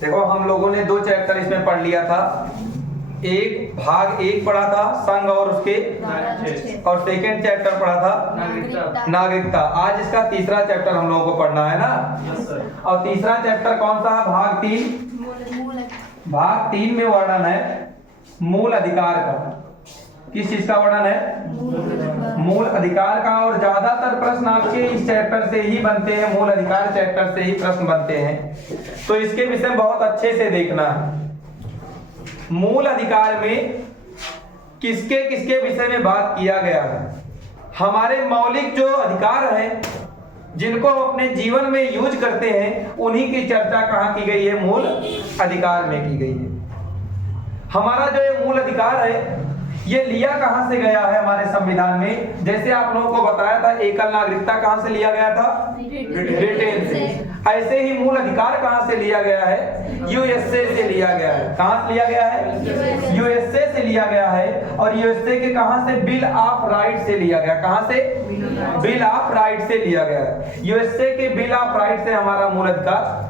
देखो हम लोगों ने 2 चैप्टर इसमें पढ़ लिया था। एक भाग 1 पढ़ा था संघ और उसके, और सेकंड चैप्टर पढ़ा था नागरिकता। आज इसका तीसरा चैप्टर हम लोगों को पढ़ना है ना। और तीसरा चैप्टर कौन सा है? भाग 3। भाग 3 में वर्णन है मूल अधिकार का। किस चीज का वर्णन है? मूल अधिकार का। और ज्यादातर प्रश्न आपके इस चैप्टर से ही बनते हैं, मूल अधिकार चैप्टर से ही प्रश्न बनते हैं, तो इसके विषय में बहुत अच्छे से देखना है। मूल अधिकार में किसके किसके विषय में बात किया गया है? हमारे मौलिक जो अधिकार हैं जिनको हम अपने जीवन में यूज करते हैं, उन्हीं की चर्चा कहाँ की गई है? मूल अधिकार में की गई है। हमारा जो ये मूल अधिकार है ये लिया कहां से गया है हमारे संविधान में? जैसे आप लोगों को बताया था, एकल नागरिकता कहां से लिया गया था? ब्रिटेन से। ऐसे ही मूल अधिकार कहां से लिया गया है? यूएसए से लिया गया है। कहां से लिया गया है? यूएसए से लिया गया है। और यूएसए के कहां से? बिल ऑफ राइट से लिया गया। कहां से? बिल ऑफ राइट से लिया गया है। यूएसए के बिल ऑफ राइट से हमारा मूल अधिकार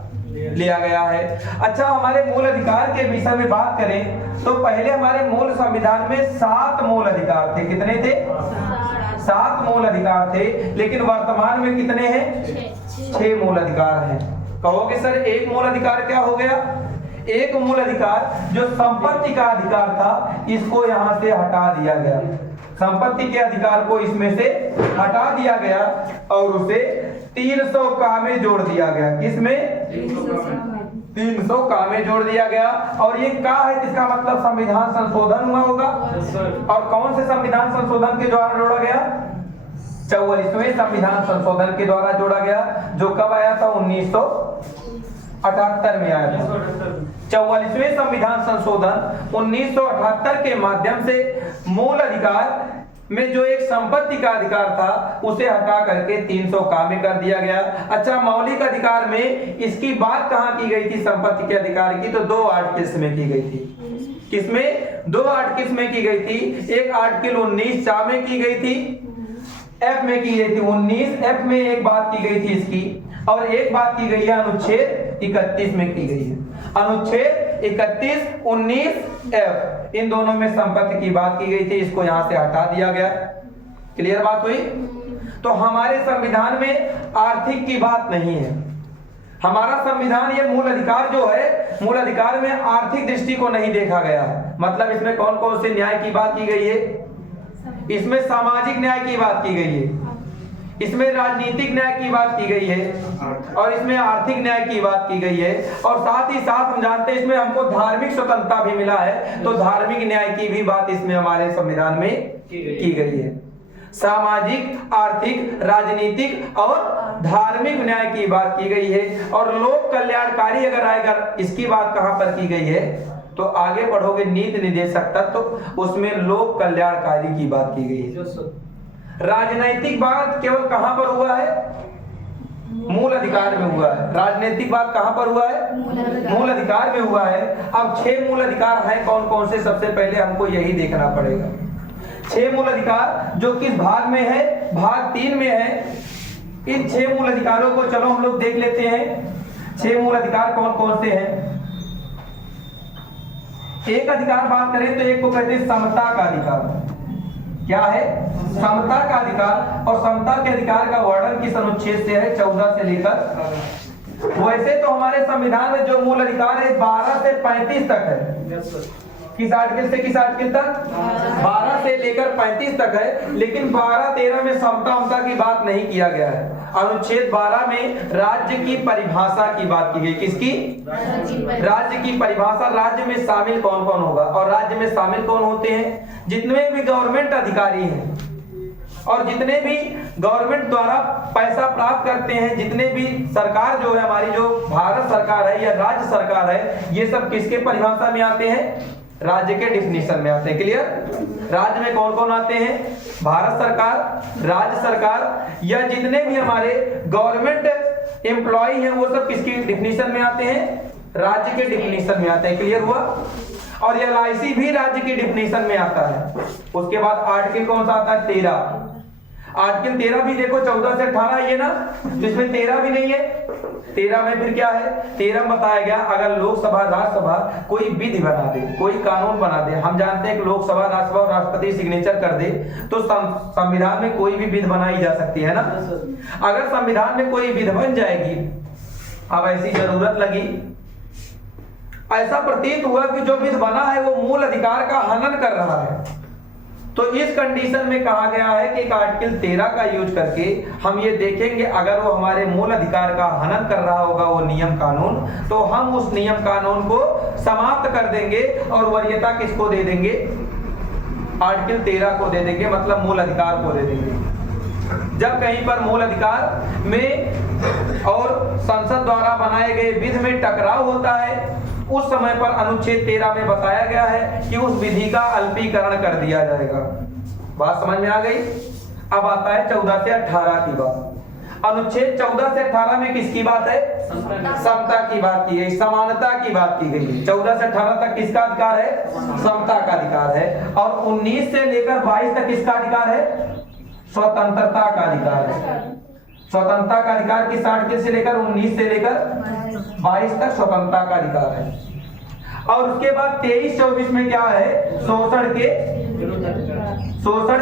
लिया गया है। अच्छा, हमारे मूल अधिकार के विषय में बात करें तो पहले हमारे मूल संविधान में 7 मूल अधिकार थे। कितने थे? 7 मूल अधिकार थे। लेकिन वर्तमान में कितने हैं? 6 मूल अधिकार हैं। कहोगे सर एक मूल अधिकार क्या हो गया? एक मूल अधिकार जो संपत्ति का अधिकार था, इसको यहां से हटा दिया गया। संपत्ति के अधिकार को इसमें से हटा दिया गया और उसे 300 का में जोड़ दिया गया। किसमें? 300 का में जोड़ दिया गया। और ये का है? इसका मतलब संविधान संशोधन हुआ होगा। और कौन से संविधान संशोधन के द्वारा जोड़ा गया? 44वें संविधान संशोधन के द्वारा जोड़ा गया, जो कब आया था? 1978 में आया था। 44वें संविधान संशोधन 1978 के माध्यम से मूल अधिकार में जो एक संपत्ति का अधिकार था उसे हटा करके 300 का में कर दिया गया। अच्छा, मौलिक अधिकार में इसकी बात कहाँ की गई थी संपत्ति के अधिकार की? तो 2 आर्टिकल्स में की गई थी। किसमें? 2 आर्टिकल्स में की गई थी। एक आर्टिकल 19 चा में की गई थी, एफ में की गई थी। 19 एफ में एक बात की गई थी इसकी, और एक बात की गई है अनुच्छेद 31 में की गई है। अनुच्छेद 31, 19 एफ, इन दोनों में संपत्ति की बात की गई थी। इसको यहां से हटा दिया गया। क्लियर बात हुई? तो हमारे संविधान में आर्थिक की बात नहीं है। हमारा संविधान ये मूल अधिकार जो है, मूल अधिकार में आर्थिक दृष्टि को नहीं देखा गया है। मतलब इसमें कौन कौन से न्याय की बात की गई है? इसमें सामाजिक न्याय की बात की गई है, इसमें राजनीतिक न्याय की बात की गई है, और इसमें आर्थिक न्याय की बात की गई है। और साथ ही साथ हम जानते हैं इसमें हमको धार्मिक स्वतंत्रता भी मिला है, तो धार्मिक न्याय की भी बात इसमें हमारे संविधान में की गई है। सामाजिक, आर्थिक, राजनीतिक और धार्मिक न्याय की बात की गई है। और लोक कल्याणकारी अगर आएगा, इसकी बात कहां पर की गई है? तो आगे पढ़ोगे नीति निर्देशक तत्व, तो उसमें लोक कल्याणकारी की बात की गई है। राजनैतिक बात केवल कहां पर हुआ है? मूल अधिकार में हुआ है। राजनीतिक बात कहां पर हुआ है? मूल अधिकार में हुआ है। अब 6 मूल अधिकार हैं कौन कौन से? सबसे पहले हमको यही देखना पड़ेगा। 6 मूल अधिकार जो किस भाग में है? भाग 3 में है। इन 6 मूल अधिकारों को चलो हम लोग देख लेते हैं। 6 मूल अधिकार कौन कौन से हैं? एक अधिकार बात करें तो एक को कहते हैं समता का अधिकार। क्या है? समता का अधिकार। और समता के अधिकार का वर्णन किस अनुच्छेद से है? 14 से लेकर। वैसे तो हमारे संविधान में जो मूल अधिकार है 12 से 35 तक है। किस आर्टिकल से किस आर्टिकल तक? 12 से लेकर 35 तक है। लेकिन 12-13 में समता की बात नहीं किया गया है। अनुच्छेद 12 में राज्य की परिभाषा की बात की गई। किसकी? राज्य की परिभाषा। राज्य में शामिल कौन कौन होगा? और राज्य में शामिल कौन होते हैं? जितने भी गवर्नमेंट अधिकारी हैं और जितने भी गवर्नमेंट द्वारा पैसा प्राप्त करते हैं, जितने भी सरकार जो है हमारी, जो भारत सरकार है या राज्य सरकार है, ये सब किसके परिभाषा में आते हैं? राज्य के डिफिनीशन में आते हैं। क्लियर? राज्य में कौन कौन आते हैं? भारत सरकार, राज्य सरकार, या जितने भी हमारे गवर्नमेंट एम्प्लॉय हैं वो सब किसकी डिफिनीशन में आते हैं? राज्य के डिफिनीशन में आते हैं। क्लियर हुआ? और LIC भी राज्य की डिफिनीशन में आता है। उसके बाद आर्टिकल कौन सा आता है? 13। आर्टिकल 13 भी देखो 14 से 18 ये ना, जिसमें 13 भी नहीं है। 13 में फिर क्या है, 13 में बताया गया अगर लोकसभा राज्यसभा कोई विधि बना दे, कोई कानून बना दे, हम जानते हैं कि लोकसभा राज्यसभा और राष्ट्रपति सिग्नेचर कर दे तो संविधान में कोई भी विधि बनाई जा सकती है ना। अगर संविधान में कोई विधि बन जाएगी, अब ऐसी जरूरत लगी, ऐसा प्रतीत हुआ कि जो विधि बना है वो मूल अधिकार का हनन कर रहा है, तो इस कंडीशन में कहा गया है कि एक आर्टिकल 13 का यूज करके हम ये देखेंगे अगर वो हमारे मूल अधिकार का हनन कर रहा होगा वो नियम कानून, तो हम उस नियम कानून को समाप्त कर देंगे और वरीयता किसको दे देंगे, आर्टिकल 13 को दे देंगे, मतलब मूल अधिकार को दे देंगे। जब कहीं पर मूल अधिकार में और संसद द्वारा बनाए गए विधि में टकराव होता है, उस समय पर अनुच्छेद 13 में बताया गया है कि उस विधि का अल्पीकरण कर दिया जाएगा। बात समझ में आ गई। अब आता है 14 से 18 की बात। अनुच्छेद 14 से 18 में किसकी बात है, समता की बात की गई, समानता की बात की गई। 14 से 18 तक किसका अधिकार है, समता का अधिकार है, और 19 से लेकर 22 तक किसका अधिकार है, स्वतंत्रता का अधिकार है। स्वतंत्रता का अधिकार किस आर्टिकल से लेकर 19 से लेकर 22 तक स्वतंत्रता का अधिकार है। और उसके बाद 23-24 में क्या है, शोषण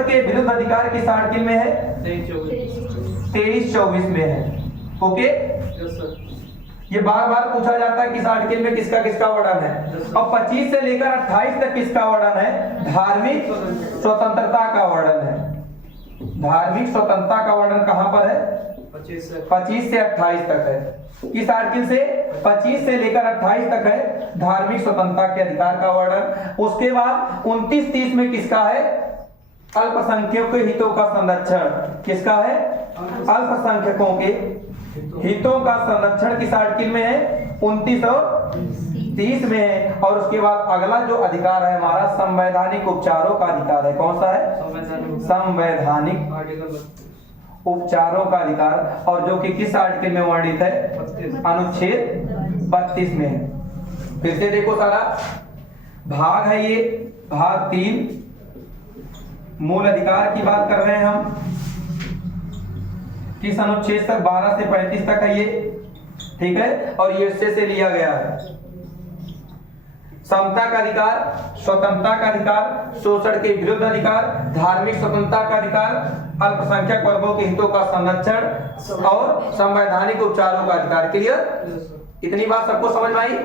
के विरुद्ध अधिकार किस आर्टिकल में है, 23-24 में है। ओके, ये बार बार पूछा जाता है किस आर्टिकल में किसका किसका वर्णन है। और 25 से लेकर 28 तक किसका वर्णन है, धार्मिक स्वतंत्रता का वर्णन है। धार्मिक स्वतंत्रता का वर्णन कहां पर है, 25 से 28 तक है। किस आर्टिकल से, 25 से लेकर 28 तक है धार्मिक स्वतंत्रता के अधिकार का वर्णन। उसके बाद 29-30 में किसका है, अल्पसंख्यकों के हितों का संरक्षण। किसका है, अल्पसंख्यकों के हितों का संरक्षण किस आर्टिकल में है, 29 और 30 में है। और उसके बाद अगला जो अधिकार है हमारा संवैधानिक उपचारों का अधिकार है। कौन सा है, संवैधानिक उपचारों का अधिकार, और जो कि किस आर्टिकल में वर्णित है, अनुच्छेद 32 में है। फिर से देखो सारा भाग है, ये भाग 3 मूल अधिकार की बात कर रहे हैं हम। किस अनुच्छेद तक, 12 से 35 तक है ये, ठीक है। और ये से लिया गया है समता का अधिकार, स्वतंत्रता का अधिकार, शोषण के विरुद्ध अधिकार, धार्मिक स्वतंत्रता का अधिकार, अल्पसंख्यक वर्गों के हितों का संरक्षण और संवैधानिक उपचारों का अधिकार। क्लियर, इतनी बात सबको समझ में आई।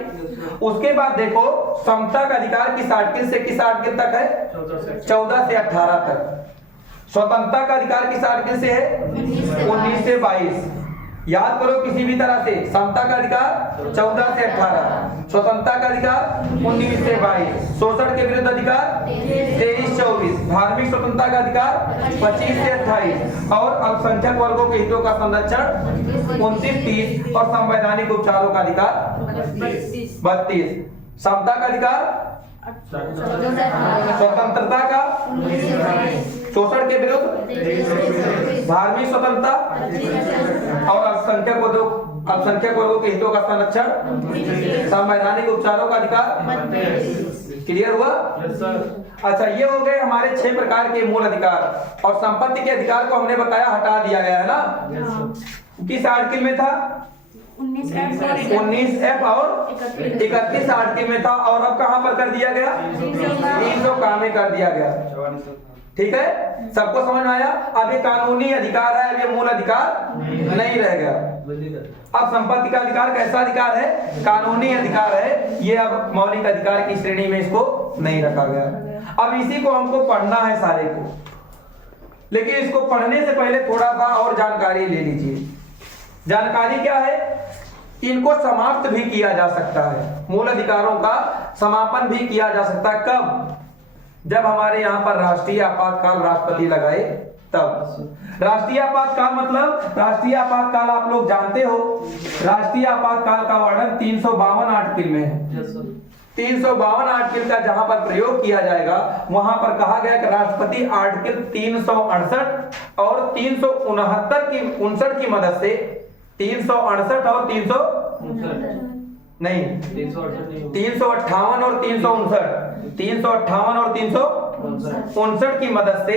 उसके बाद देखो समता का अधिकार किस आर्टिकल से किस आर्टिकल तक है, 14 से 18 तक। स्वतंत्रता का अधिकार किस आर्टिकल से है, 19 से 22। याद करो किसी भी तरह से, समता का अधिकार 14 से 18, स्वतंत्रता का अधिकार 19 से 22, शोषण के विरुद्ध अधिकार 23-24, धार्मिक स्वतंत्रता का अधिकार 25 से 28, और अल्पसंख्यक वर्गों के हितों का संरक्षण 29-30, और संवैधानिक उपचारों का अधिकार 32। समता का अधिकार, स्वतंत्रता का, शोषण के विरुद्ध, धार्मिक स्वतंत्रता और अल्पसंख्यक वर्गों के हितों का संरक्षण, संवैधानिक उपचारों का अधिकार। क्लियर हुआ। अच्छा, ये हो गए हमारे 6 प्रकार के मूल अधिकार। और संपत्ति के अधिकार को हमने बताया हटा दिया गया है ना। किस आर्टिकल में था, 19F और 31 आर्टिकल में था, और अब कहां पर कर दिया गया, 300 में कर दिया गया। ठीक है, सबको समझ में आया। अब ये कानूनी अधिकार है, अब ये मूल अधिकार नहीं रह गया। अब संपत्ति का अधिकार कैसा अधिकार है, कानूनी अधिकार है, ये अब मौलिक अधिकार की श्रेणी में इसको नहीं रखा गया। अब इसी को हमको पढ़ना है सारे को, लेकिन इसको पढ़ने से पहले थोड़ा सा और जानकारी ले लीजिए। जानकारी क्या है, इनको समाप्त भी किया जा सकता है, मूल अधिकारों का समापन भी किया जा सकता है। कब, जब हमारे यहाँ पर राष्ट्रीय आपातकाल राष्ट्रपति लगाए तब। राष्ट्रीय आपातकाल मतलब, राष्ट्रीय आपातकाल आप लोग जानते हो, राष्ट्रीय आपातकाल का वर्णन 352 आर्टिकल में है। 352 आर्टिकल का जहां पर प्रयोग किया जाएगा वहां पर कहा गया कि राष्ट्रपति आर्टिकल 368 और 369 की मदद से, 368 और 358 और 359, 358 और 359 59 की मदद से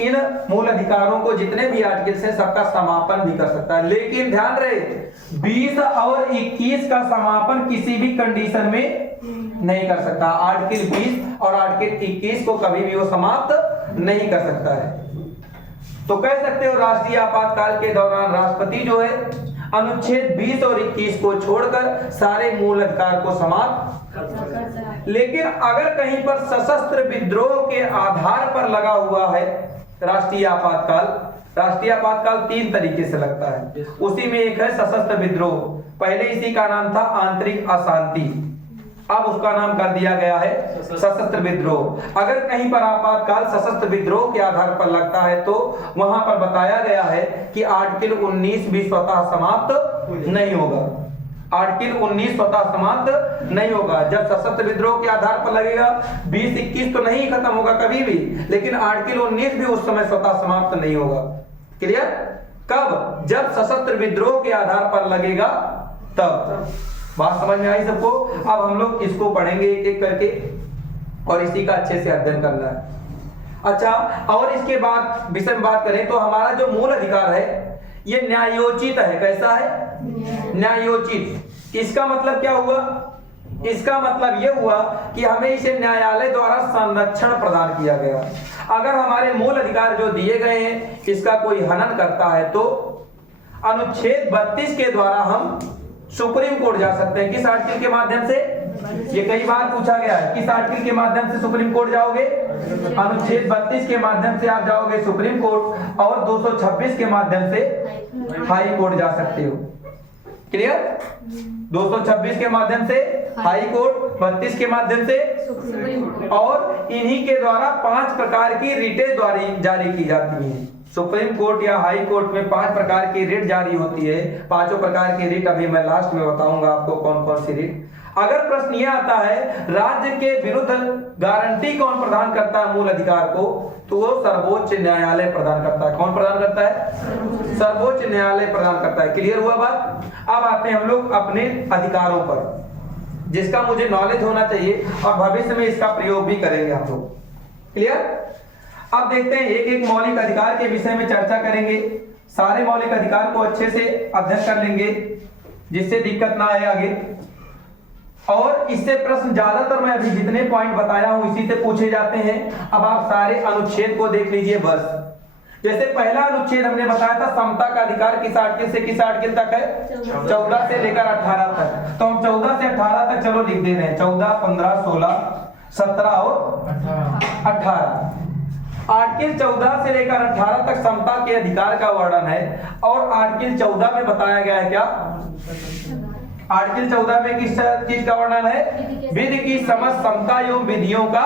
इन मूल अधिकारों को जितने भी आर्टिकल्स हैं सबका समापन भी कर सकता है। लेकिन ध्यान रहे 20 और 21 का समापन किसी भी कंडीशन में नहीं कर सकता। आर्टिकल 20 और आर्टिकल 21 को कभी भी वो समाप्त नहीं कर सकता है। तो कह सकते हो राष्ट्रीय आपातकाल के दौरान राष्ट्रपति जो है अनुच्छेद 20 और 21 को छोड़कर सारे मूल अधिकार को समाप्त। लेकिन अगर कहीं पर सशस्त्र विद्रोह के आधार पर लगा हुआ है राष्ट्रीय आपातकाल 3 तरीके से लगता है। उसी में एक है सशस्त्र विद्रोह। पहले इसी का नाम था आंतरिक अशांति, अब उसका नाम कर दिया गया है सशस्त्र विद्रोह। अगर कहीं पर आपातकाल सशस्त्र विद्रोह के आधार पर लगता है तो वहां पर बताया गया है कि आर्टिकल 19 भी स्वतः समाप्त नहीं होगा। आर्टिकल 19 स्वतः समाप्त नहीं होगा। जब सशस्त्र विद्रोह के आधार पर लगेगा 20-21 तो नहीं खत्म होगा कभी भी, लेकिन आर्टिकल 19 भी उस समय स्वतः समाप्त नहीं होगा। क्लियर? कब? जब सशस्त्र विद्रोह के आधार पर लगेगा तब। बात समझ में आई सबको? अब हम लोग इसको पढ़ेंगे एक एक करके और इसी का अच्छे से अध्ययन करना है। अच्छा, और इसके बाद विषय में बात करें तो हमारा जो मूल अधिकार है ये न्यायोचित है। कैसा है? न्यायोचित। इसका मतलब क्या हुआ? इसका मतलब यह हुआ कि हमें इसे न्यायालय द्वारा संरक्षण प्रदान किया गया। अगर हमारे मूल अधिकार जो दिए गए हैं इसका कोई हनन करता है तो अनुच्छेद 32 के द्वारा हम सुप्रीम कोर्ट जा सकते हैं। किस आर्टिकल के माध्यम से? ये कई बार पूछा गया है। किस आर्टिकल के माध्यम से सुप्रीम कोर्ट जाओगे? अनुच्छेद 32 के माध्यम से आप जाओगे सुप्रीम कोर्ट, और 226 के माध्यम से हाई कोर्ट जा सकते हो। क्लियर? 226 के माध्यम से हाई कोर्ट, 32 के माध्यम से, और इन्हीं के द्वारा 5 प्रकार की रिटें जारी की जाती हैं। सुप्रीम कोर्ट या हाई कोर्ट में 5 प्रकार की रिट जारी होती है। 5 प्रकार की रिट अभी मैं लास्ट में बताऊंगा आपको कौन कौन सी रिट। अगर प्रश्न यह आता है राज्य के विरुद्ध गारंटी कौन प्रदान करता है मूल अधिकार को, तो वो सर्वोच्च न्यायालय प्रदान करता है। कौन प्रदान करता है? सर्वोच्च न्यायालय प्रदान करता है। क्लियर हुआ बात? अब आते हैं हम लोग अपने अधिकारों पर, जिसका मुझे नॉलेज होना चाहिए और भविष्य में इसका प्रयोग भी करेंगे हम लोग। क्लियर? अब देखते हैं एक एक मौलिक अधिकार के विषय में चर्चा करेंगे। सारे मौलिक अधिकार को अच्छे से अध्ययन कर लेंगे जिससे दिक्कत ना आए आगे। और इससे प्रश्न ज्यादातर मैं अभी जितने पॉइंट बताया हूं इसी से पूछे जाते हैं। अब आप सारे अनुच्छेद को देख लीजिए बस। जैसे पहला अनुच्छेद हमने बताया था समता का अधिकार किस आर्टिकल से किस आर्टिकल तक है? 14 से लेकर 18 तक। तो हम 14 से 18 तक चलो लिख दे रहे हैं। 14, 15, 16, 17 और 18। आर्टिकल 14 से लेकर 18 तक समता के अधिकार का वर्णन है। और आर्टिकल 14 में बताया गया है क्या? आर्टिकल 14 में किस चीज का वर्णन है? विधि की समझ, समता एवं विधियों का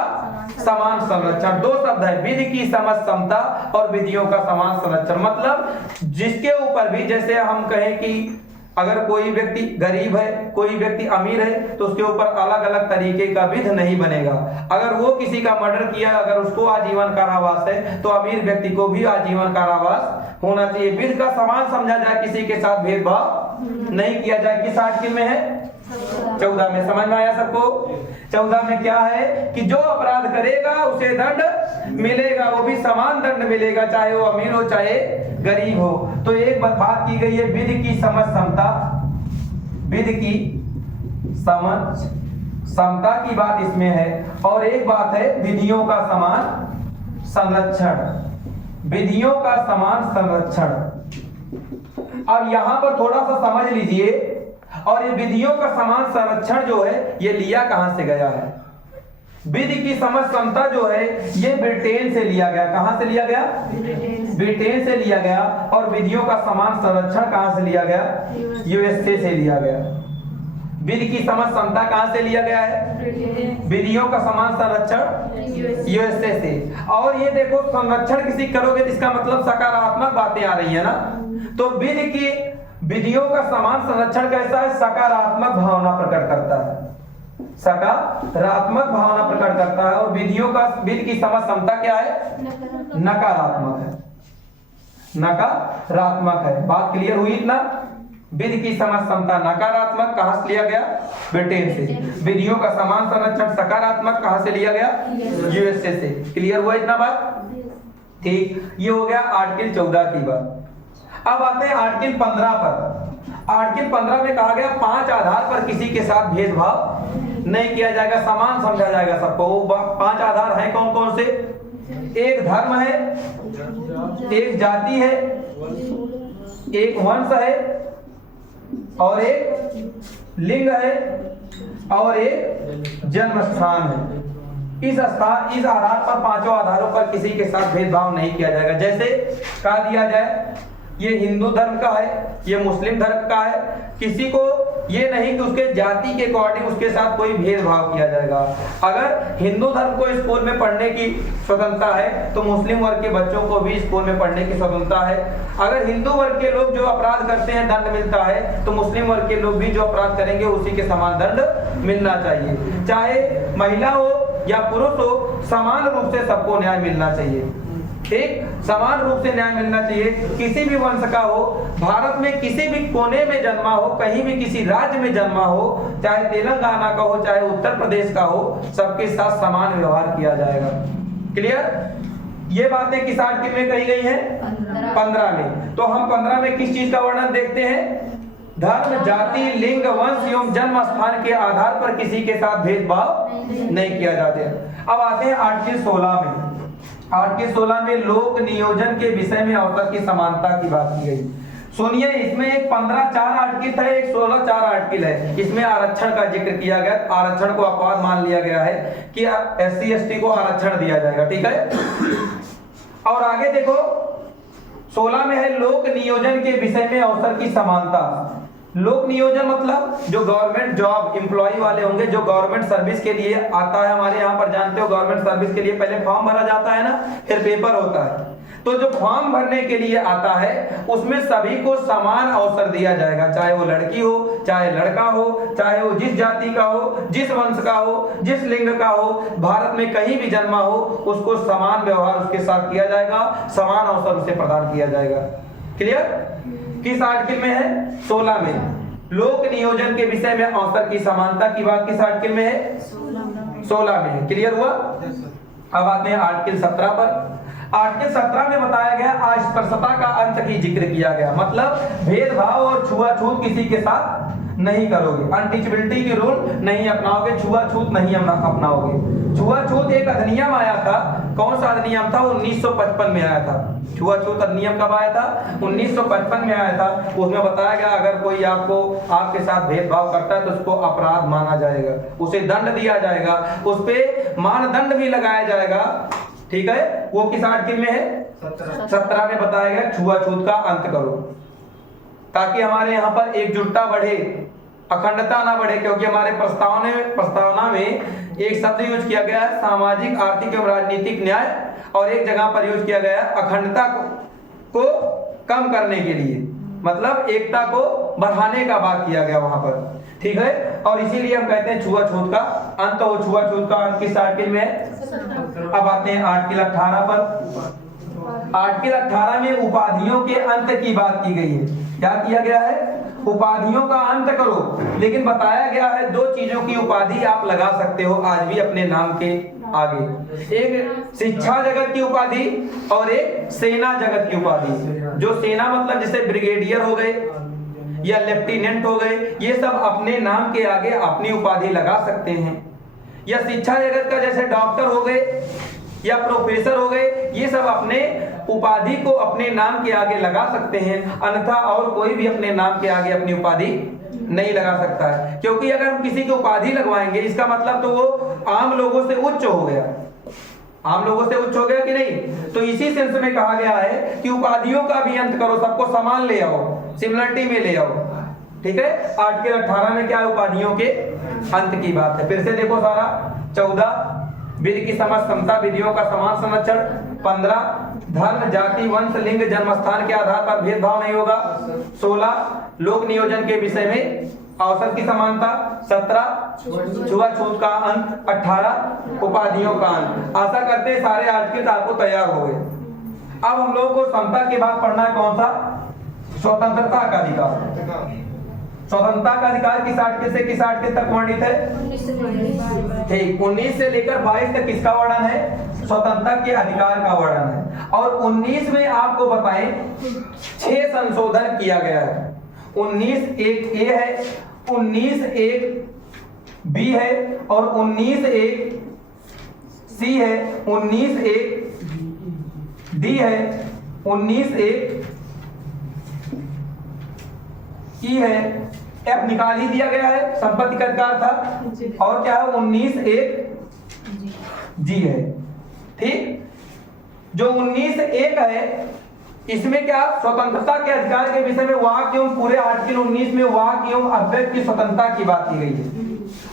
समान संरक्षण। 2 शब्द है, विधि की समझ, समता और विधियों का समान संरक्षण। मतलब जिसके ऊपर भी, जैसे हम कहें कि अगर कोई व्यक्ति गरीब है, कोई व्यक्ति अमीर है, तो उसके ऊपर अलग अलग तरीके का विध नहीं बनेगा। अगर वो किसी का मर्डर किया, अगर उसको आजीवन कारावास है, तो अमीर व्यक्ति को भी आजीवन कारावास होना चाहिए। विध का समान समझा जाए, किसी के साथ भेदभाव नहीं किया जाए। किस आर्टिकल में है? 14 में। समझ में आया सबको? 14 में क्या है कि जो अपराध करेगा उसे दंड मिलेगा, वो भी समान दंड मिलेगा, चाहे वो अमीर हो चाहे गरीब हो। तो एक बात की गई है विधि की समझ, समता, विधि की समझ, समता की बात इसमें है। और एक बात है विधियों का समान संरक्षण, विधियों का समान संरक्षण। अब यहां पर थोड़ा सा समझ लीजिए। और ये विधियों का समान संरक्षण जो है ये लिया कहां से गया है? विधि की समझ, समता जो है ये ब्रिटेन से लिया गया। कहां से लिया गया? ब्रिटेन से लिया गया। और विधियों का समान संरक्षण कहां से लिया गया? यूएसए से लिया गया। विधि की समझ, समता कहां से लिया गया है? विधियों का समान संरक्षण यूएसए से। और ये देखो संरक्षण किसी करोगे तो इसका मतलब सकारात्मक बातें आ रही है ना। तो विधियों का समान संरक्षण कैसा है? सकारात्मक भावना प्रकट करता है, सकारात्मक भावना प्रकट करता है। और विधि की समझ, समता क्या है? नकारात्मक है, नकारात्मक है। बात क्लियर हुई इतना? विधि की समझ समता नकारात्मक, कहां से लिया गया? ब्रिटेन से। विधियों का समान संरक्षण सकारात्मक, कहां से लिया गया? यूएसए से। क्लियर हुआ इतना बात? ठीक, ये हो गया आर्टिकल 14 की बात। अब आते हैं आर्टिकल 15 पर। आर्टिकल 15 में कहा गया 5 आधार पर किसी के साथ भेदभाव नहीं किया जाएगा, समान समझा जाएगा सबको। वो 5 आधार हैं कौन कौन से? एक धर्म है, एक जाति है, एक वंश है, और एक लिंग है, और एक जन्म स्थान है। इस आधार पर, 5 आधारों पर किसी के साथ भेदभाव नहीं किया जाएगा। जैसे कहा दिया जाए ये हिंदू धर्म का है, ये मुस्लिम धर्म का है, किसी को ये नहीं कि उसके जाति के अकॉर्डिंग उसके साथ कोई भेदभाव किया जाएगा। अगर हिंदू धर्म को स्कूल में पढ़ने की स्वतंत्रता है तो मुस्लिम वर्ग के बच्चों को भी स्कूल में पढ़ने की स्वतंत्रता है। अगर हिंदू वर्ग के लोग जो अपराध करते हैं दंड मिलता है, तो मुस्लिम वर्ग के लोग भी जो अपराध करेंगे उसी के समान दंड मिलना चाहिए। चाहे महिला हो या पुरुष हो, समान रूप से सबको न्याय मिलना चाहिए। ठीक, समान रूप से न्याय मिलना चाहिए। किसी भी वंश का हो, भारत में किसी भी कोने में जन्मा हो, कहीं भी किसी राज्य में जन्मा हो, चाहे तेलंगाना का हो, चाहे उत्तर प्रदेश का हो, सबके साथ समान व्यवहार किया जाएगा। क्लियर? ये बातें किस आर्टिकल में कही गई हैं? 15 में। तो हम 15 में किस चीज का वर्णन देखते हैं? धर्म, जाति, लिंग, वंश एवं जन्म स्थान के आधार पर किसी के साथ भेदभाव नहीं किया जाते। अब आते हैं आर्टिकल 16 में। आर्टिकल 16 में लोक नियोजन के विषय में अवसर की समानता की बात की गई। सुनिए, इसमें एक 15(4) आर्टिकल है, एक 16(4) आर्टिकल है। इसमें आरक्षण का जिक्र किया गया, आरक्षण को अपवाद मान लिया गया है कि SC ST को आरक्षण दिया जाएगा। ठीक है, और आगे देखो 16 में है लोक नियोजन के विषय में अवसर की समानता। लोक नियोजन मतलब जो गवर्नमेंट जॉब एम्प्लॉय वाले होंगे, जो गवर्नमेंट सर्विस के लिए आता है, हमारे यहाँ पर जानते हो गवर्नमेंट सर्विस के लिए पहले फॉर्म भरा जाता है ना, फिर पेपर होता है। तो जो फॉर्म भरने के लिए आता है उसमें सभी को समान अवसर दिया जाएगा, चाहे वो लड़की हो, चाहे लड़का हो, चाहे वो जिस जाति का हो, जिस वंश का हो, जिस लिंग का हो, भारत में कहीं भी जन्मा हो, उसको समान व्यवहार उसके साथ किया जाएगा, समान अवसर उसे प्रदान किया जाएगा। क्लियर? किस आर्टिकल में है? 16 में। लोक नियोजन के विषय में अवसर की समानता की बात किस आर्टिकल में है? 16 में। क्लियर हुआ? अब आते हैं आर्टिकल 17 पर। आर्टिकल 17 में बताया गया अस्पृश्यता का अंत की जिक्र किया गया, मतलब भेदभाव और छुआछूत किसी के साथ नहीं करोगे, अनटीचेबिलिटी की रूल नहीं अपनाओगे, छुआछूत नहीं अपनाओगे। छुआछूत एक अधिनियम आया था, कौन सा अधिनियम था? 1955 में आया था। छुआछूत अधिनियम कब आया था? 1955 में आया था। उसमें बताया गया अगर कोई आपके साथ भेदभाव करता है तो उसको अपराध माना जाएगा, उसे दंड दिया जाएगा, उस पे मानदंड भी लगाया जाएगा। ठीक है, वो किस आर्टिकल में है? 17 में बताया गया छुआछूत का अंत करो, ताकि हमारे यहाँ पर एकजुटता बढ़े, अखंडता ना बढ़े। क्योंकि हमारे प्रस्तावना में एक शब्द यूज किया गया है सामाजिक, आर्थिक एवं राजनीतिक न्याय, और एक जगह पर यूज किया गया अखंडता को कम करने के लिए, मतलब एकता को बढ़ाने का बात किया गया वहां पर। ठीक है, और इसीलिए हम कहते हैं छुआछूत का अंत हो। छुआछूत का अंत किस आर्टिकल में है? अब आते हैं आर्टिकल 18 पर। आर्टिकल 18 में उपाधियों के अंत की बात की गई है। क्या किया गया है? उपाधियों का अंत करो, लेकिन बताया गया है 2 चीजों की उपाधि आप लगा सकते हो आज भी अपने नाम के आगे, एक शिक्षा जगत की उपाधि और एक सेना जगत की उपाधि। जो सेना मतलब जैसे ब्रिगेडियर हो गए या लेफ्टिनेंट हो गए, ये सब अपने नाम के आगे अपनी उपाधि लगा सकते हैं। या शिक्षा जगत का जैसे डॉक्टर हो गए या प्रोफेसर हो गए, ये सब अपने उपाधि को अपने नाम के आगे लगा सकते हैं, अन्यथा और कोई भी अपने नाम के आगे अपनी उपाधि नहीं लगा सकता है। क्योंकि अगर हम किसी की उपाधि लगवाएंगे इसका मतलब तो वो आम लोगों से उच्च हो गया, आम लोगों से उच्च हो गया कि नहीं। तो इसी सेंस में कहा गया है कि उपाधियों का भी अंत करो, सबको समान ले आओ, सिमिलरिटी में ले आओ। ठीक है, आर्टिकल 18 में क्या है? उपाधियों के अंत की बात है। फिर से देखो सारा 14 विधि की समझ समता, विधियों का समान संरक्षण। 15 धर्म, जाति, वंश, लिंग, जन्मस्थान के आधार पर भेदभाव नहीं होगा। 16 लोक नियोजन के विषय में अवसर की समानता। 17 छुआछूत का अंत। 18 उपाधियों का अंत। आशा करते हैं सारे आर्टिकल आपको तैयार हो गए। अब हम लोगों को समता के बाद पढ़ना है कौन सा? स्वतंत्रता का अधिकार। स्वतंत्रता का अधिकार किस आर्टिकल से किस आर्टिकल तक वर्णित है? ठीक, 19 से लेकर 22 तक किसका वर्णन है? स्वतंत्रता के अधिकार का वर्णन है। और 19 में आपको बताएं 6 संशोधन किया गया है। 19 एक ए है, 19 एक बी है और 19 एक सी है, 19 एक डी है, 19 एक ई है, एफ निकाल ही दिया गया है, संपत्ति का अधिकार था। और क्या है? 19 एक जी है। ठीक, जो 19 एक है इसमें क्या स्वतंत्रता के अधिकार के विषय में वाक एवं पूरे आर्टिकल 19 में वाक एवं अभिव्यक्ति की स्वतंत्रता की बात की गई है।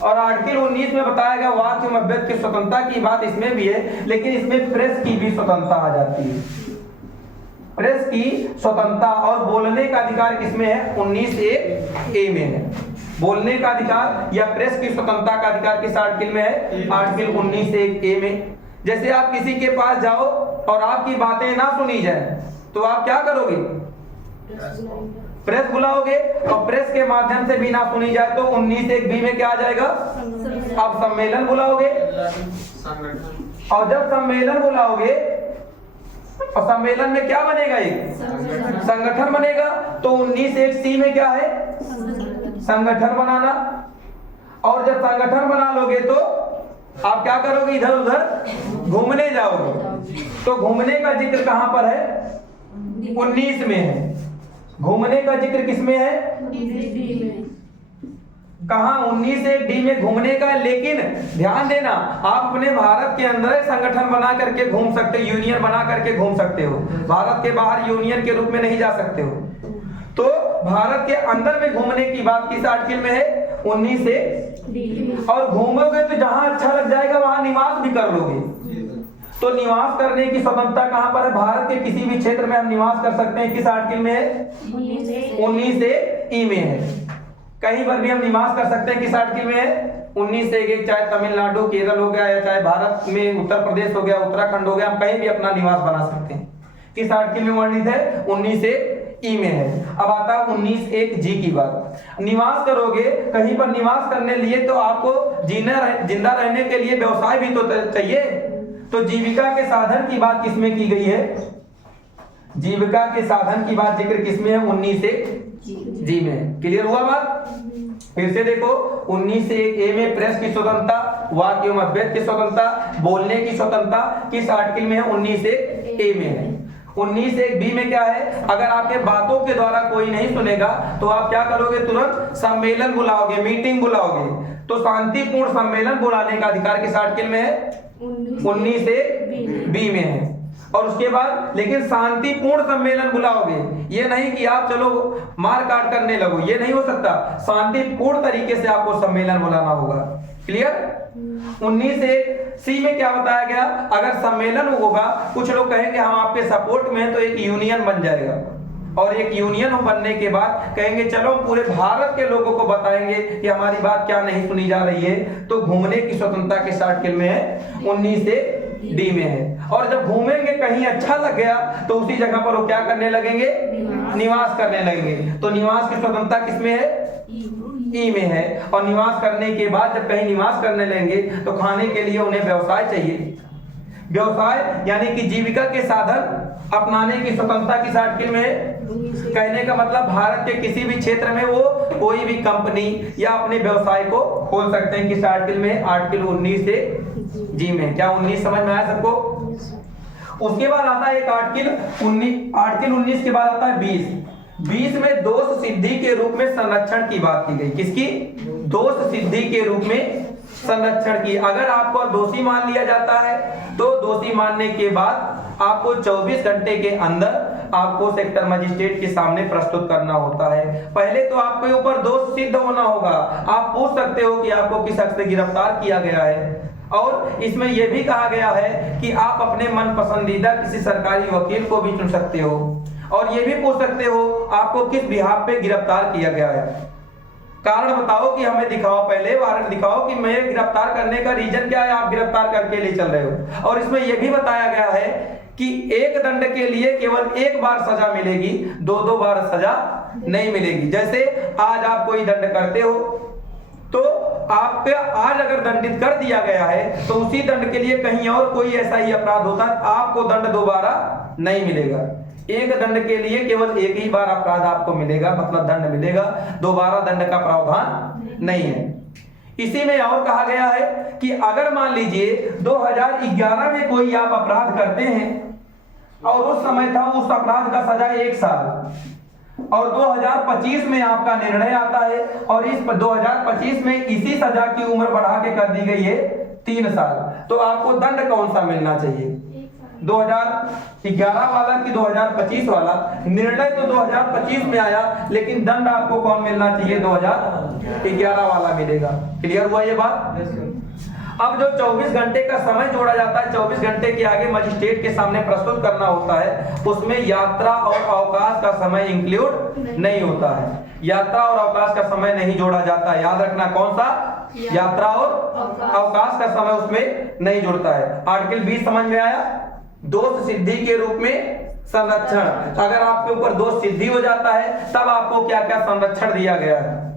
और आर्टिकल 19 में बताया गया वाक एवं अभिव्यक्ति की स्वतंत्रता की बात इसमें भी है, लेकिन इसमें प्रेस की भी स्वतंत्रता आ जाती है। प्रेस की स्वतंत्रता और बोलने का अधिकार किसमें है? 19 ए में है। बोलने का अधिकार या प्रेस की स्वतंत्रता का अधिकार किस आर्टिकल में है? आर्टिकल 19 ए में। जैसे आप किसी के पास जाओ और आपकी बातें ना सुनी जाए तो आप क्या करोगे? प्रेस बुलाओगे, और प्रेस के माध्यम से भी ना सुनी जाए तो 19 एक बी में क्या आ जाएगा? आप सम्मेलन बुलाओगे, और जब सम्मेलन बुलाओगे और सम्मेलन में क्या बनेगा? एक संगठन बनेगा। तो 19 एक सी में क्या है? संगठन बनाना। और जब संगठन बना लोगे तो आप क्या करोगे? इधर उधर घूमने जाओगे। तो घूमने का जिक्र कहां पर है? 19 में है। घूमने का जिक्र किसमें है? कहां? 19 एक डी में घूमने का है। लेकिन ध्यान देना, आप अपने भारत के अंदर संगठन बना करके घूम सकते हो, यूनियन बना करके घूम सकते हो। भारत के बाहर यूनियन के रूप में नहीं जा सकते हो। तो भारत के अंदर में घूमने की बात किस आर्टिकल में है? 19 से। और घूमोगे तो जहां अच्छा लग जाएगा वहां निवास भी कर लोगे। तो निवास करने की स्वतंत्रता कहां पर है? भारत के किसी भी क्षेत्र में हम निवास कर सकते हैं। किस आर्टिकल में है? 19 से ई में है। कहीं पर भी हम निवास कर सकते हैं। किस आर्टिकल में है? 19 से एक, चाहे तमिलनाडु केरल हो गया या चाहे भारत में उत्तर प्रदेश हो गया, उत्तराखंड हो गया, हम कहीं भी अपना निवास बना सकते हैं। किस आर्टिकल में वर्णित है? 19 से ई में है। अब आता है 19 एक जी की बात। निवास करोगे, कहीं पर निवास करने लिए तो आपको जिंदा रहने के लिए व्यवसाय भी तो चाहिए। तो जीविका के साधन की बात किसमें की गई है? जीविका के साधन की बात जिक्र किसमें है? 19 से जी में। क्लियर हुआ बात? फिर से देखो, 19 से एक ए में प्रेस की स्वतंत्रता, वाक एवं अभिव्यक्ति की स्वतंत्रता, बोलने की स्वतंत्रता किस आर्टिकल में है? 19 से ए में है। 19 एक बी में क्या है? अगर आपके बातों के द्वारा कोई नहीं सुनेगा तो आप क्या करोगे? तुरंत सम्मेलन बुलाओगे, मीटिंग बुलाओगे। तो शांतिपूर्ण सम्मेलन बुलाने का अधिकार किस आर्टिकल में है? 19 से बी में है। और उसके बाद लेकिन शांतिपूर्ण सम्मेलन बुलाओगे, ये नहीं कि आप चलो मार काट करने लगो, ये नहीं हो सकता। शांतिपूर्ण तरीके से आपको सम्मेलन बुलाना होगा। क्लियर? 19 से सी में क्या बताया गया? अगर सम्मेलन होगा, कुछ लोग कहेंगे हम आपके सपोर्ट में हैं, तो एक यूनियन बन जाएगा। और एक यूनियन बनने के बाद कहेंगे चलो पूरे भारत के लोगों को बताएंगे कि हमारी बात क्या नहीं सुनी जा रही है। तो घूमने की स्वतंत्रता किस आर्टिकल में है? 19 से डी में है। और जब घूमेंगे कहीं अच्छा लग गया तो उसी जगह पर वो क्या करने लगेंगे? निवास करने लगेंगे। तो निवास की स्वतंत्रता किसमें है? ई में है। और निवास करने के बाद जब कहीं निवास करने लगेंगे तो खाने के लिए उन्हें व्यवसाय चाहिए। व्यवसाय यानी कि जीविका के साधन अपनाने की स्वतंत्रता किस आर्टिकल में है? कहने का मतलब भारत के किसी भी क्षेत्र में वो कोई भी कंपनी या अपने व्यवसाय को खोल सकते हैं। किस आर्टिकल में? आर्टिकल 19 से जी में। क्या 19 समझ में आया सबको? उसके बाद आता है एक आर्टिकल 19 के बाद आता है 20 में दोष सिद्धि के रूप में संरक्षण की बात की गई। किसकी? दोष सिद्धि के रूप में संरक्षण की। अगर आपको दोषी मान लिया जाता है तो दोषी मानने के बाद आपको 24 घंटे के अंदर आपको सेक्टर मजिस्ट्रेट के सामने प्रस्तुत करना होता है। पहले तो आपके ऊपर दोष सिद्ध होना होगा। आप पूछ सकते हो कि आपको किस हक से गिरफ्तार किया गया है। और इसमें यह भी कहा गया है कि आप अपने मन पसंदीदा किसी सरकारी वकील को भी चुन सकते हो। और ये भी पूछ सकते हो आपको किस बिहाफ पे गिरफ्तार किया गया है। कारण बताओ कि हमें दिखाओ, पहले वारंट दिखाओ कि मैं गिरफ्तार करने का रीजन क्या है, आप गिरफ्तार करके ले चल रहे हो। और इसमें यह भी बताया गया है कि एक दंड के लिए केवल एक बार सजा मिलेगी, दो दो बार सजा नहीं मिलेगी। जैसे आज आप कोई दंड करते हो तो आप पे आज अगर दंडित कर दिया गया है तो उसी दंड के लिए कहीं और कोई ऐसा ही अपराध होता है, आपको दंड दोबारा नहीं मिलेगा। एक दंड के लिए केवल एक ही बार अपराध आपको मिलेगा, मतलब दंड मिलेगा, दोबारा दंड का प्रावधान नहीं है। इसी में और कहा गया है कि अगर मान लीजिए 2011 में कोई आप अपराध करते हैं और उस समय था उस अपराध का सजा 1 साल और 2025 में आपका निर्णय आता है और इस 2025 में इसी सजा की उम्र बढ़ा के कर दी गई है 3 साल, तो आपको दंड कौन सा मिलना चाहिए? 2011 वाला कि 2025 वाला? निर्णय तो 2025 में आया लेकिन दंड आपको कौन मिलना चाहिए? 2011 वाला मिलेगा। क्लियर हुआ ये बात? अब जो 24 घंटे का समय जोड़ा जाता है, 24 घंटे के आगे मजिस्ट्रेट के सामने प्रस्तुत करना होता है, उसमें यात्रा और अवकाश का समय इंक्लूड नहीं होता है। यात्रा और अवकाश का समय नहीं जोड़ा जाता है, याद रखना। कौन सा? यात्रा और अवकाश का समय उसमें नहीं जुड़ता है। आर्टिकल 20 समझ में आया? दोष सिद्धि के रूप में संरक्षण, अगर आपके ऊपर दोष सिद्धि हो जाता है तब आपको क्या क्या संरक्षण दिया गया है।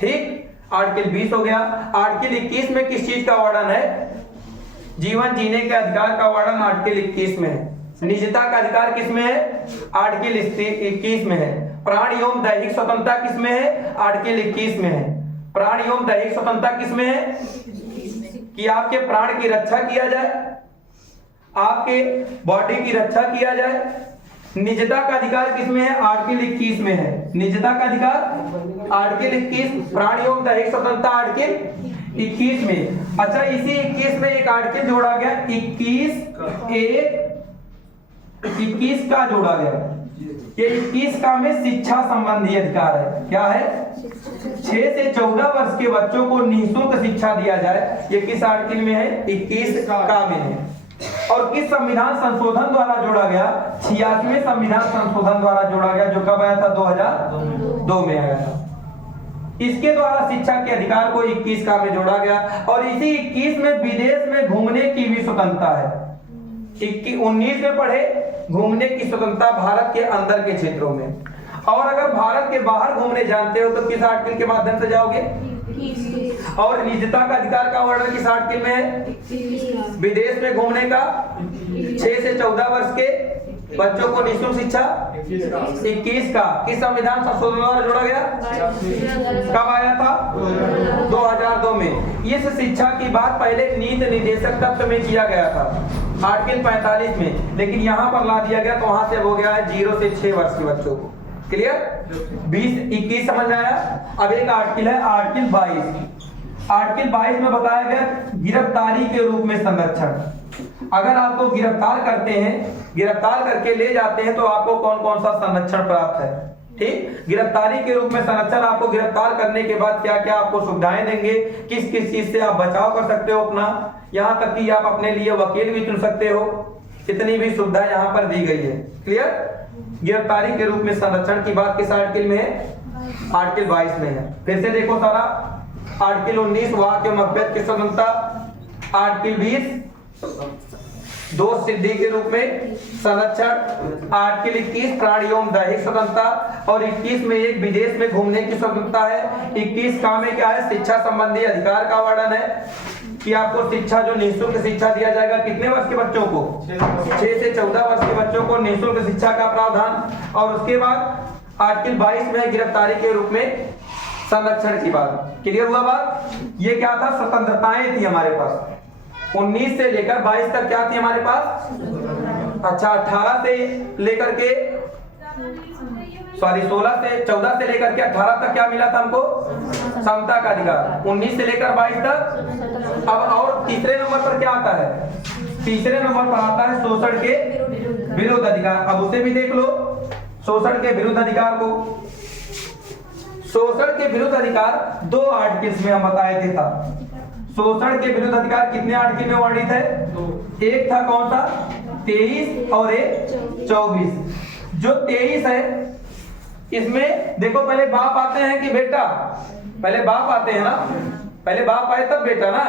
ठीक, आर्टिकल 20 हो गया। आर्टिकल 21 में किस चीज का वर्णन है? जीवन जीने के अधिकार का वर्णन आर्टिकल 21 में है। निजता का अधिकार किस में है? आर्टिकल 21 में है। प्राण एवं दैहिक स्वतंत्रता किस में है? आर्टिकल 21 में है। प्राण एवं दैहिक स्वतंत्रता किस में है? कि आपके प्राण की रक्षा किया जाए, आपके बॉडी की रक्षा किया जाए। निजता का अधिकार किसमें है? आर्टिकल 21 में है। निजता का अधिकार आर्टिकल 21, प्राण एवं दैहिक स्वतंत्रता आर्टिकल 21 में। अच्छा, इसी 21 में एक आर्टिकल जोड़ा गया, 21 का जोड़ा गया। ये 21 का में शिक्षा संबंधी अधिकार है। क्या है? 6 से 14 वर्ष के बच्चों को निःशुल्क शिक्षा दिया जाए। ये किस आर्टिकल में है? 21 का में है। और किस संविधान संशोधन द्वारा जोड़ा गया? 86वें संविधान संशोधन द्वारा जोड़ा गया, जो कब आया था? 2002 में आया था। इसके द्वारा शिक्षा के अधिकार को 21 का में जोड़ा गया। और इसी 21 में विदेश में घूमने की भी स्वतंत्रता है। 19 में पढ़े घूमने की स्वतंत्रता भारत के अंदर के क्षेत्रों में। और अगर भारत के बाहर घूमने जानते हो तो किस आर्टिकल के माध्यम से जाओगे? और निजता का अधिकार का वर्णन किस आर्टिकल में है? विदेश में घूमने का 6 से 14 वर्ष के बच्चों को निःशुल्क शिक्षा 21 का किस संविधान संशोधन द्वारा जोड़ा गया? कब आया था? 2002 में। इस शिक्षा की बात पहले नीति निर्देशक तत्व में किया गया था, आर्टिकल 45 में, लेकिन यहाँ पर ला दिया गया तो वहां से हो गया है 0 से 6 वर्ष के बच्चों को। क्लियर? 20-21 समझ में आया? अब एक आर्टिकल है आर्टिकल 22। आर्टिकल 22 में बताया गया गिरफ्तारी के रूप में संरक्षण। अगर आपको गिरफ्तार करते हैं, गिरफ्तार करके ले जाते हैं तो आपको कौन कौन सा संरक्षण प्राप्त है? ठीक, गिरफ्तारी के रूप में संरक्षण, आपको गिरफ्तार करने के बाद क्या क्या आपको सुविधाएं देंगे, किस किस चीज से आप बचाव कर सकते हो अपना, यहाँ तक कि आप अपने लिए वकील भी चुन सकते हो। इतनी भी सुविधा यहाँ पर दी गई है। क्लियर? गिरफ्तारी के रूप में संरक्षण की बात किस आर्टिकल में है? आर्टिकल 22 में है। फिर से देखो सारा, आर्टिकल 19 वाक्य मभ्यत की स्वतंत्रता, आर्टिकल 20 दोष सिद्धि के रूप में संरक्षण, आर्टिकल 21 प्राण एवं दैहिक स्वतंत्रता, और 21 में एक विदेश में घूमने की स्वतंत्रता है। 21 का में क्या है? शिक्षा संबंधी अधिकार का वर्णन है कि आपको शिक्षा, जो निःशुल्क शिक्षा दिया जाएगा कितने वर्ष के बच्चों को? 6 से 14 वर्ष के बच्चों को निःशुल्क शिक्षा का प्रावधान। और उसके बाद आर्टिकल 22 में गिरफ्तारी के रूप में संरक्षण की बात। क्लियर हुआ बात? ये क्या था? स्वतंत्रताएं थी हमारे पास। 19 से लेकर 22 तक क्या थी हमारे पास? अच्छा, 18 से लेकर के 16 से 14 से लेकर के 18 तक क्या मिला था हमको? समता का अधिकार। 19 से लेकर 22 तक। अब और तीसरे नंबर पर क्या आता है? तीसरे नंबर पर आता है शोषण के विरुद्ध अधिकार। अब उसे भी देख लो, शोषण के विरुद्ध अधिकार को। शोषण के विरुद्ध अधिकार 2 आर्टिकल्स में हम बताए थे था। शोषण के विरुद्ध अधिकार कितने आर्टिकल में वर्णित है? एक था कौन सा? 23 और एक 24। जो 23 है इसमें देखो, पहले बाप आते हैं कि बेटा? पहले बाप आते हैं ना, पहले बाप आए तब बेटा ना।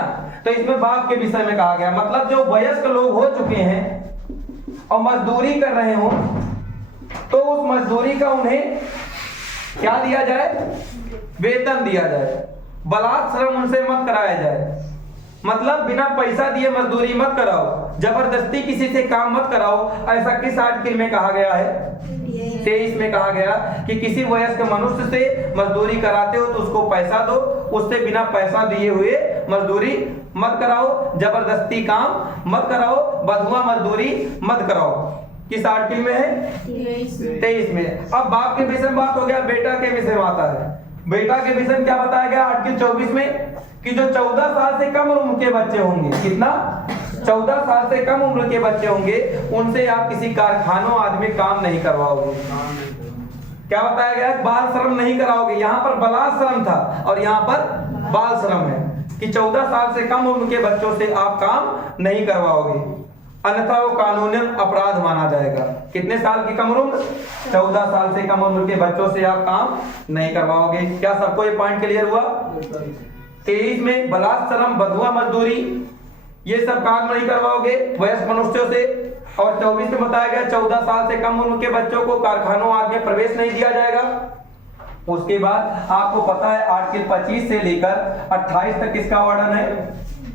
तो इसमें बाप के विषय में कहा गया, मतलब जो वयस्क लोग हो चुके हैं और मजदूरी कर रहे हो तो उस मजदूरी का उन्हें क्या दिया जाए? वेतन दिया जाए। बलात् श्रम उनसे मत कराया जाए, मतलब बिना पैसा दिए मजदूरी मत कराओ, जबरदस्ती किसी से काम मत कराओ। ऐसा किस आर्टिकल में कहा गया है? 23 में कहा गया कि किसी वयस्क मनुष्य से मजदूरी कराते हो तो उसको पैसा दो, उससे बिना पैसा दिए हुए मजदूरी मत कराओ, जबरदस्ती काम मत कराओ, बंधुआ मजदूरी मत कराओ। किस आर्टिकल में है? 23 में। अब बाप के विषय में बात हो गया, बेटा के विषय में आता है। बेटा के विषय में क्या बताया गया आर्टिकल 24 में? कि जो 14 साल से कम उम्र के बच्चे होंगे, कितना? 14 साल से कम उम्र के बच्चे होंगे, उनसे आप किसी कारखानों आदि में काम नहीं करवाओगे। क्या बताया गया? बाल श्रम नहीं कराओगे। यहाँ पर बलात् श्रम था और यहाँ पर बाल श्रम है कि 14 साल से कम उम्र के बच्चों से आप काम नहीं करवाओगे, अन्यथा वो कानूनन अपराध माना जाएगा। कितने साल की कम उम्र? 14 साल से कम उम्र के बच्चों से आप काम नहीं करवाओगे। क्या सबको ये पॉइंट क्लियर हुआ? 23 में बलात् श्रम, बंधुआ मजदूरी, ये सब काम नहीं करवाओगे वयस्क मनुष्यों से। और 24 में बताया गया 14 साल से कम उम्र के बच्चों को कारखानों आदि में प्रवेश नहीं दिया जाएगा। उसके बाद आपको पता है आर्टिकल 25 से लेकर 28 तक किसका वर्णन है?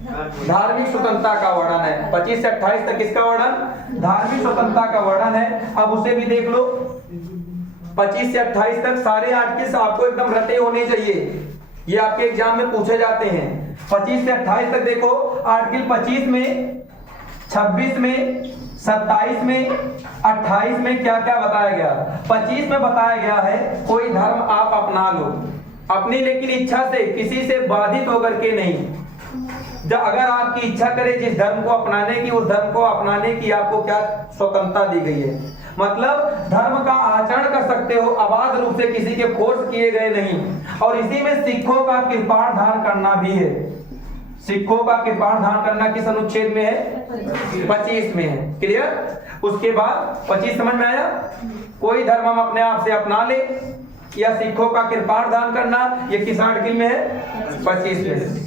धार्मिक स्वतंत्रता का वर्णन है। 25 से 28 तक किसका वर्णन? धार्मिक स्वतंत्रता का वर्णन है। अब उसे भी देख लो। 25 से 28 तक सारे आर्टिकल्स आपको एकदम रटे होने चाहिए, ये आपके एग्जाम में पूछे जाते हैं। 25 से 28 तक देखो। आर्टिकल 25 में, 26 में, 27 में, 28 में क्या क्या बताया गया? 25 में बताया गया है कोई धर्म आप अपना लो अपनी, लेकिन इच्छा से, किसी से बाधित होकर के नहीं। जब अगर आपकी इच्छा करे जिस धर्म को अपनाने की, उस धर्म को अपनाने की आपको क्या स्वतंत्रता दी गई है। मतलब धर्म का आचरण कर सकते हो, अबाध रूप से, किसी के फोर्स किए गए नहीं। और इसी में सिखों का कृपाण धारण करना भी है। सिखों का कृपाण धारण करना किस अनुच्छेद में है? 25 में है। क्लियर? उसके बाद 25 समझ में आया? कोई धर्म हम अपने आप से अपना ले, या सिखों का कृपाण धारण करना, ये किस आर्टिकल में है? 25 में।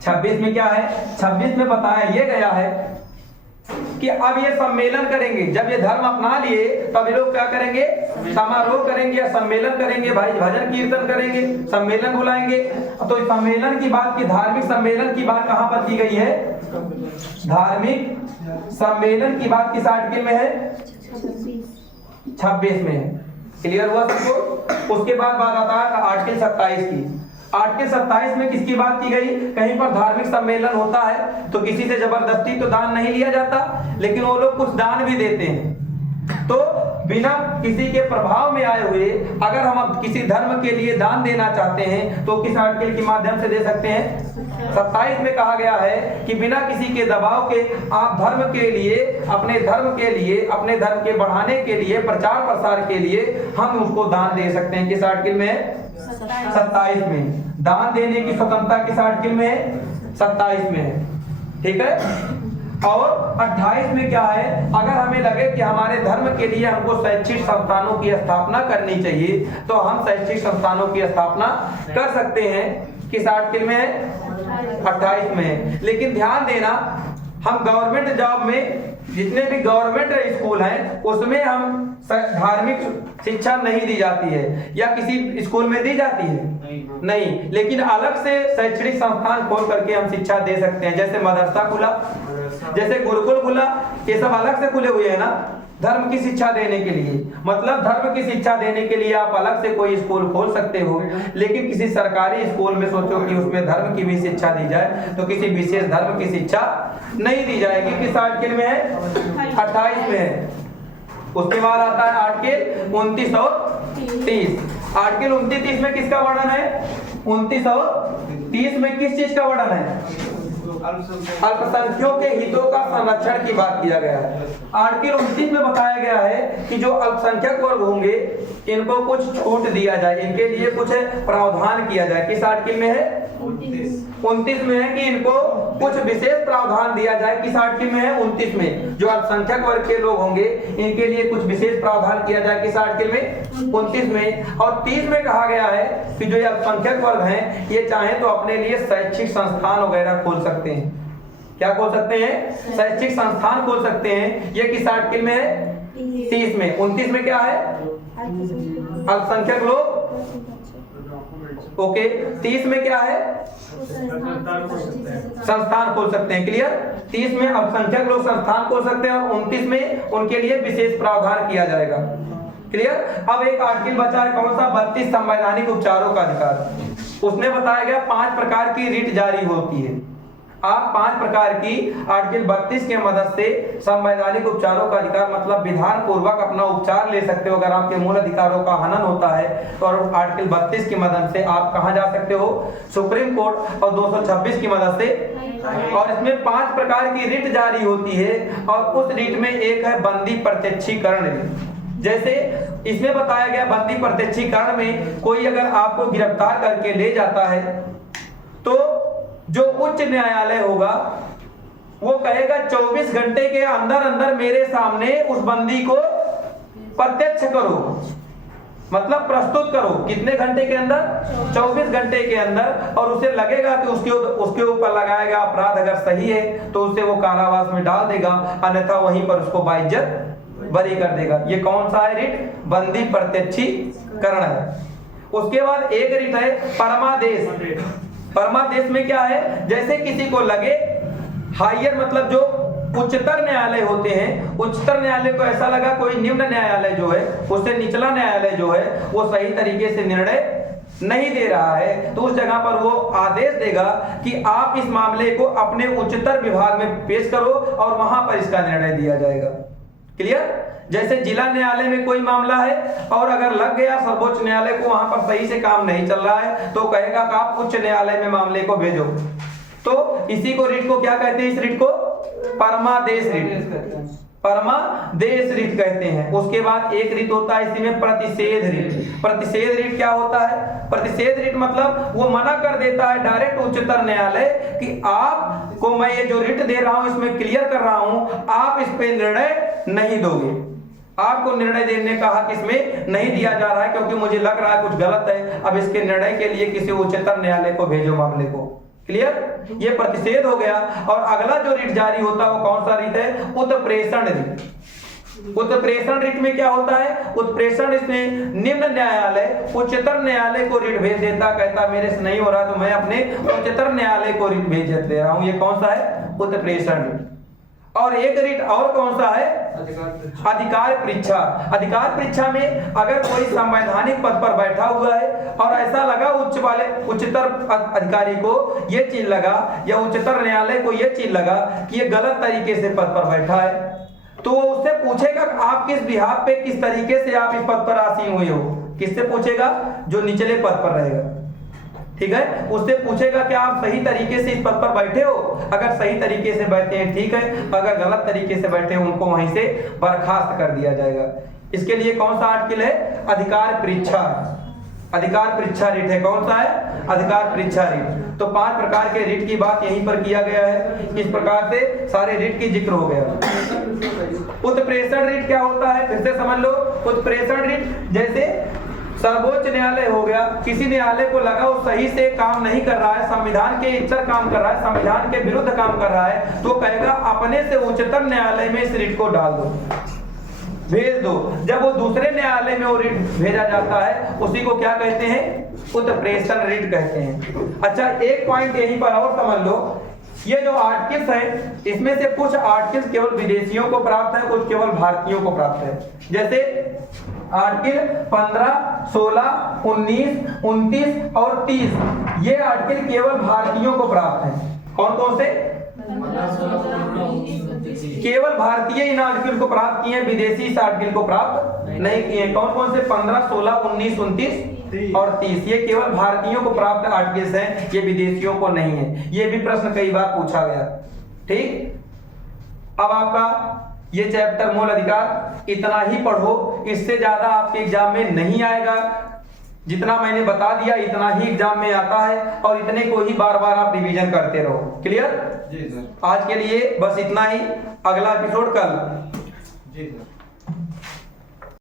26 में क्या है? 26 में बताया ये गया है कि अब ये सम्मेलन करेंगे। जब ये धर्म अपना लिए तब ये लोग क्या करेंगे? समारोह करेंगे या सम्मेलन करेंगे, भाई भजन कीर्तन करेंगे, सम्मेलन बुलाएंगे। तो सम्मेलन की बात की, धार्मिक सम्मेलन की बात कहां पर की गई है? धार्मिक सम्मेलन की बात किस आर्टिकल में है? 26 में है। क्लियर हुआ सबको? उसके बाद बात आता है आर्टिकल 27 की। आर्टिकल 27 में किसकी बात की गई? कहीं पर धार्मिक सम्मेलन होता है तो किसी से जबरदस्ती तो दान नहीं लिया जाता, लेकिन वो लोग कुछ दान भी देते हैं। तो बिना किसी के प्रभाव में आए हुए अगर हम किसी धर्म के लिए दान देना चाहते हैं तो किस आर्टिकल के माध्यम से दे सकते हैं? 27 में कहा गया है कि बिना किसी के दबाव के आप धर्म के लिए, अपने धर्म के लिए, अपने धर्म के बढ़ाने के लिए, प्रचार प्रसार के लिए हम उसको दान दे सकते हैं। किस आर्टिकल में? 27 में। दान देने की स्वतंत्रता किस आर्टिकल में है? 27 में है। ठीक है? और 28 में क्या है? अगर हमें लगे कि हमारे धर्म के लिए हमको शैक्षिक संस्थानों की स्थापना करनी चाहिए तो हम शैक्षिक संस्थानों की स्थापना कर सकते हैं। किस आर्टिकल में है? 28 में है। लेकिन ध्यान देना, हम गवर्नमेंट जॉब में, जितने भी गवर्नमेंट स्कूल हैं उसमें हम धार्मिक शिक्षा नहीं दी जाती है, या किसी स्कूल में दी जाती है? नहीं। लेकिन अलग से शैक्षणिक संस्थान खोल करके हम शिक्षा दे सकते हैं। जैसे मदरसा खुला, जैसे गुरुकुल खुला, ये सब अलग से खुले हुए हैं ना धर्म की शिक्षा देने के लिए। मतलब धर्म की शिक्षा देने के लिए आप अलग से कोई स्कूल खोल सकते हो, लेकिन किसी सरकारी स्कूल में सोचो कि उसमें धर्म की भी शिक्षा दी जाए तो किसी विशेष धर्म की शिक्षा नहीं दी जाएगी। किस आर्टिकल में है? 28 में है। उसके बाद आता है आर्टिकल 29 और 30। आर्टिकल 29-30 में किसका वर्णन है? 29 और 30 में किस चीज का वर्णन है? अल्पसंख्यकों के हितों का संरक्षण की बात किया गया है। आर्टिकल 29 में बताया गया है कि जो अल्पसंख्यक वर्ग होंगे इनको कुछ छूट दिया जाए, इनके लिए कुछ प्रावधान किया जाए। किस आर्टिकल में है? 29 में है कि इनको कुछ विशेष प्रावधान दिया जाए। किस आर्टिकल में है? 29 में। जो अल्पसंख्यक वर्ग के लोग होंगे इनके लिए कुछ विशेष प्रावधान किया जाए। किस आर्टिकल में? 29 में। और 30 में कहा गया है कि जो अल्पसंख्यक वर्ग हैं ये चाहे तो अपने लिए शैक्षिक संस्थान वगैरह खोल सकते हैं। क्या खोल सकते हैं? शैक्षिक संस्थान खोल सकते हैं। ये किस आर्टिकल में है? 30 में। 29 में क्या है? अल्पसंख्यक लोग। ओके, 30 में क्या है? संस्थान खोल सकते हैं। क्लियर? 30 में अल्पसंख्यक लोग संस्थान खोल सकते हैं और 29 में उनके लिए विशेष प्रावधान किया जाएगा। क्लियर? अब एक आर्टिकल बचा है, कौन सा? 32 संवैधानिक उपचारों का अधिकार। उसमें बताया गया 5 प्रकार की रिट जारी होती है। आप 5 प्रकार की आर्टिकल 32 के मदद से संवैधानिक उपचारों का अधिकार मतलब विधान पूर्वक अपना उपचार ले सकते हो। अगर आपके मूल अधिकारों का हनन होता है तो आर्टिकल 32 की मदद से आप कहां जा सकते हो? Supreme court. और 226 की मदद से। और इसमें 5 प्रकार की रिट जारी होती है और उस रिट में एक है बंदी प्रत्यक्षीकरण रिट। जैसे इसमें बताया गया बंदी प्रत्यक्षीकरण में कोई अगर आपको गिरफ्तार करके ले जाता है तो जो उच्च न्यायालय होगा वो कहेगा 24 घंटे के अंदर अंदर मेरे सामने उस बंदी को प्रत्यक्ष करो, मतलब प्रस्तुत करो। कितने घंटे के अंदर? 24 घंटे के अंदर। और उसे लगेगा कि उसके ऊपर लगाया गया अपराध अगर सही है तो उसे वो कारावास में डाल देगा, अन्यथा वहीं पर उसको बाइज्जत बरी कर देगा। ये कौन सा है रिट? बंदी प्रत्यक्षीकरण है। उसके बाद एक रिट है परमादेश। परमादेश में क्या है? जैसे किसी को लगे हायर मतलब जो उच्चतर न्यायालय होते हैं, उच्चतर न्यायालय को ऐसा लगा कोई निम्न न्यायालय जो है उससे निचला न्यायालय जो है वो सही तरीके से निर्णय नहीं दे रहा है, तो उस जगह पर वो आदेश देगा कि आप इस मामले को अपने उच्चतर विभाग में पेश करो और वहां पर इसका निर्णय दिया जाएगा। क्लियर? जैसे जिला न्यायालय में कोई मामला है और अगर लग गया सर्वोच्च न्यायालय को, वहां पर सही से काम नहीं चल रहा है तो कहेगा कि आप उच्च न्यायालय में मामले को भेजो। तो इसी को रिट को क्या कहते हैं? इस रिट को परमादेश रिट, परमादेश रिट कहते हैं। उसके बाद एक रिट होता है इसी में प्रतिषेध रिट। प्रतिषेध रिट क्या होता है? प्रतिषेध रिट मतलब वो मना कर देता है डायरेक्ट उच्चतर न्यायालय कि आपको मैं ये जो रिट दे रहा हूं इसमें क्लियर कर रहा हूं, आप इस पे निर्णय नहीं दोगे, आपको निर्णय देने का हक इसमें नहीं दिया जा रहा है क्योंकि मुझे लग रहा है कुछ गलत है, अब इसके निर्णय के लिए किसी उच्चतर न्यायालय को भेजो मामले को। क्लियर? ये प्रतिषेध हो गया। और अगला जो रिट जारी होता है वो कौन सा रिट है? उत्प्रेषण रिट। उत्प्रेषण रिट में क्या होता है? उत्प्रेषण इसमें निम्न न्यायालय उच्चतर न्यायालय को रिट भेज देता, कहता मेरे से नहीं हो रहा तो मैं अपने उच्चतर न्यायालय को रिट भेज दे रहा हूं। ये कौन सा है? उत्प्रेषण रिट। और एक रिट और कौन सा है? अधिकार परीक्षा। अधिकार परीक्षा में अगर कोई संवैधानिक पद पर बैठा हुआ है और ऐसा लगा उच्चतर अधिकारी को ये चीज लगा या उच्चतर न्यायालय को ये चीज लगा कि ये गलत तरीके से पद पर बैठा है, तो वो उससे पूछेगा आप किस बिहाफ पे, किस तरीके से आप इस पद पर आसीन हुए हो। किससे पूछेगा? जो निचले पद पर रहेगा। ठीक है? उससे पूछेगा कि आप सही तरीके से इस पद पर बैठे हो, अगर सही तरीके से बैठे हैं ठीक है, अगर गलत तरीके से बैठे हो उनको वहीं से बर्खास्त कर दिया जाएगा। इसके लिए कौन सा आर्टिकल है? अधिकार परीक्षा। अधिकार परीक्षा रिट है। कौन सा है? अधिकार परीक्षा रिट। तो 5 प्रकार के रिट की बात यहीं पर किया गया है। इस प्रकार से सारे रिट की जिक्र हो गया। उत्प्रेषण रिट क्या होता है? फिर से समझ लो। उत्प्रेषण रिट जैसे सर्वोच्च न्यायालय हो गया, किसी न्यायालय को लगा वो सही से काम नहीं कर रहा है, संविधान के इतर काम कर रहा है, संविधान के विरुद्ध काम कर रहा है, तो कहेगा अपने से उच्चतर न्यायालय में इस रिट को डाल दो, भेज दो। जब वो दूसरे न्यायालय में वो रिट भेजा जाता है उसी को क्या कहते हैं? उत्प्रेषण रिट कहते हैं। अच्छा, एक पॉइंट यहीं पर और समझ लो, ये जो आर्टिकल्स हैं इसमें से कुछ आर्टिकल्स केवल विदेशियों को प्राप्त है, कुछ केवल भारतीयों को प्राप्त है। जैसे आर्टिकल 15, 16, 19, 29 और 30 ये आर्टिकल केवल भारतीयों को प्राप्त है। कौन कौन से? केवल भारतीय इन आर्टिकल को प्राप्त किए, विदेशी इस आर्टिकल को प्राप्त नहीं किए। कौन कौन से? 15, 16, 19, 29 और 30 ये केवल भारतीयों को प्राप्त आर्टिकल्स हैं, ये विदेशियों को नहीं है। ये भी प्रश्न कई बार पूछा गया। ठीक, अब आपका ये चैप्टर मूल अधिकार इतना ही पढ़ो, इससे ज्यादा आपके एग्जाम में नहीं आएगा। जितना मैंने बता दिया इतना ही एग्जाम में आता है और इतने को ही बार बार आप रिवीजन करते रहो। क्लियर? जी सर। आज के लिए बस इतना ही, अगला एपिसोड कल। जी सर।